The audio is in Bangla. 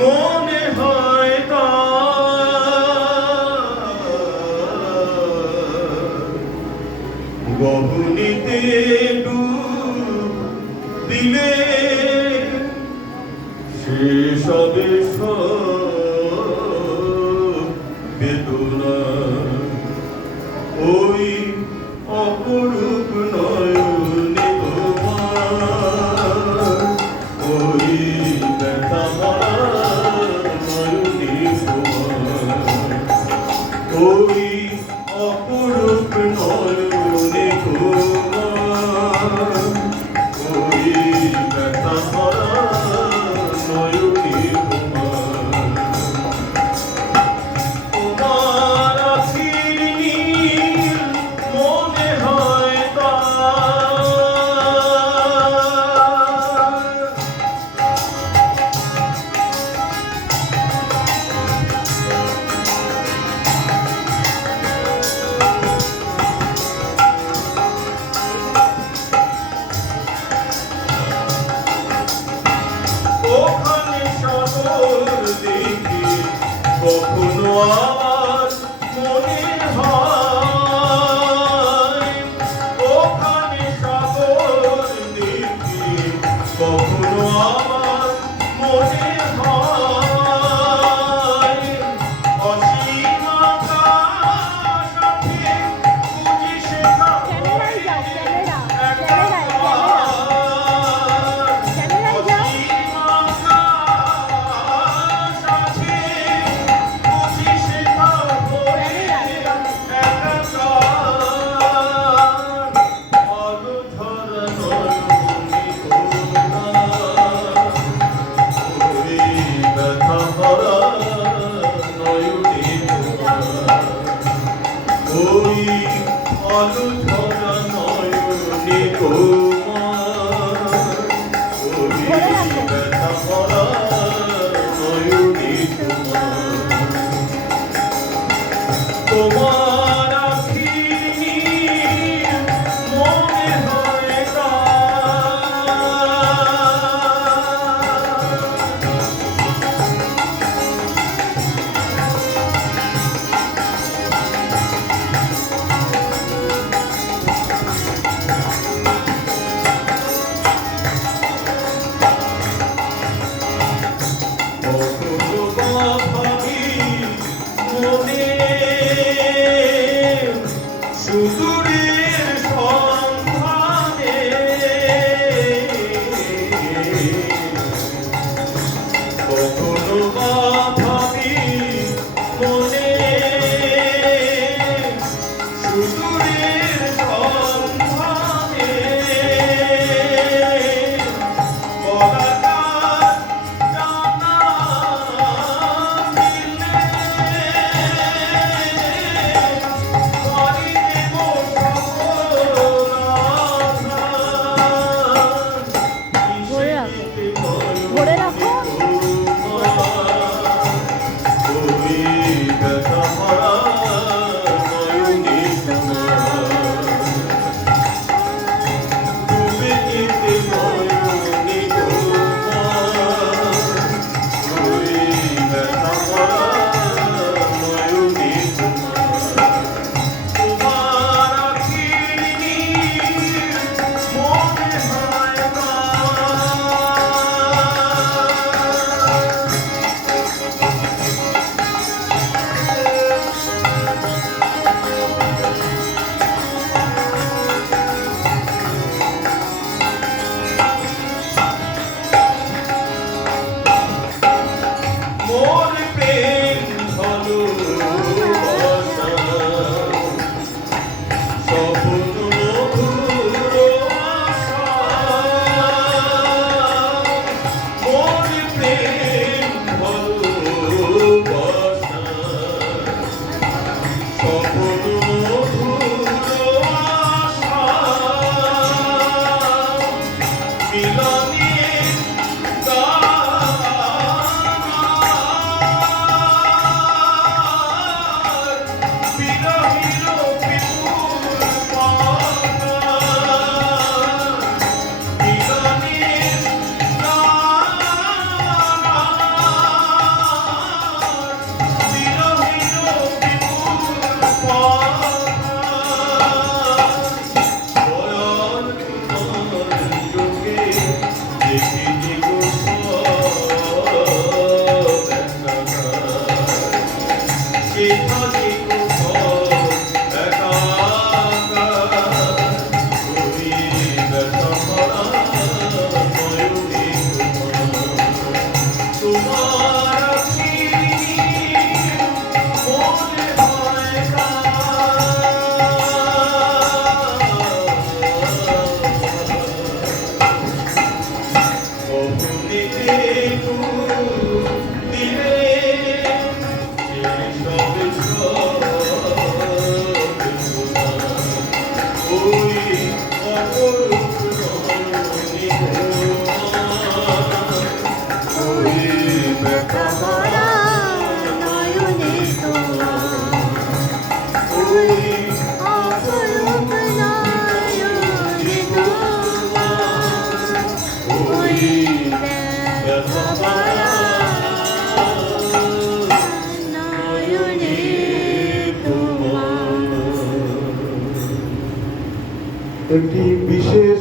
মনে হয় গহনিতে ডুব দিলে সেসবে বেদনা ওই অপরূপ নয়নে তোমার ওই ব্যথা নয়নে তোমার ওই অপরূপ নয়নে তোমার ওই ব্যথা নয়নে তোমার আখির নীল মনে হয় ওখানে সাগর দেখি কখনো আমার মনে হয় ওখানে সাগর দেখি কখনো আমার মনে হয় অসীম আকাশ আছে বুঝি সেখানে একটা ওই অলুধরা নয়নে তোমার ওই ব্যথা ভরা নয়নে তোমার আখির নীল মনে হয় সুদূরের সন্ধানে কখনো বা ভাবি মনে সুদূরের সন্ধানে বলাকার জানা মিলে ভরে রাখো মোর প্রেম ভালোবাসা স্বপ্ন মধুর আশা মোর প্রেম ভালোবাসা স্বপ্ন মধুর আশা মিলনে দেখিনি গো সব একা থাকি গো একা ওই ব্যথা ভরা নয়নে তোমার আখি মনে হয় কখনিতে দিলে সেই সব ওই অপরূপ নয়নে ওই ব্যথা ভরা নয়নে তোমার ওই অপরূপ নয়নে তোমার ওই ব্যথা ভরা নয়নে তোমার। একটি বিশেষ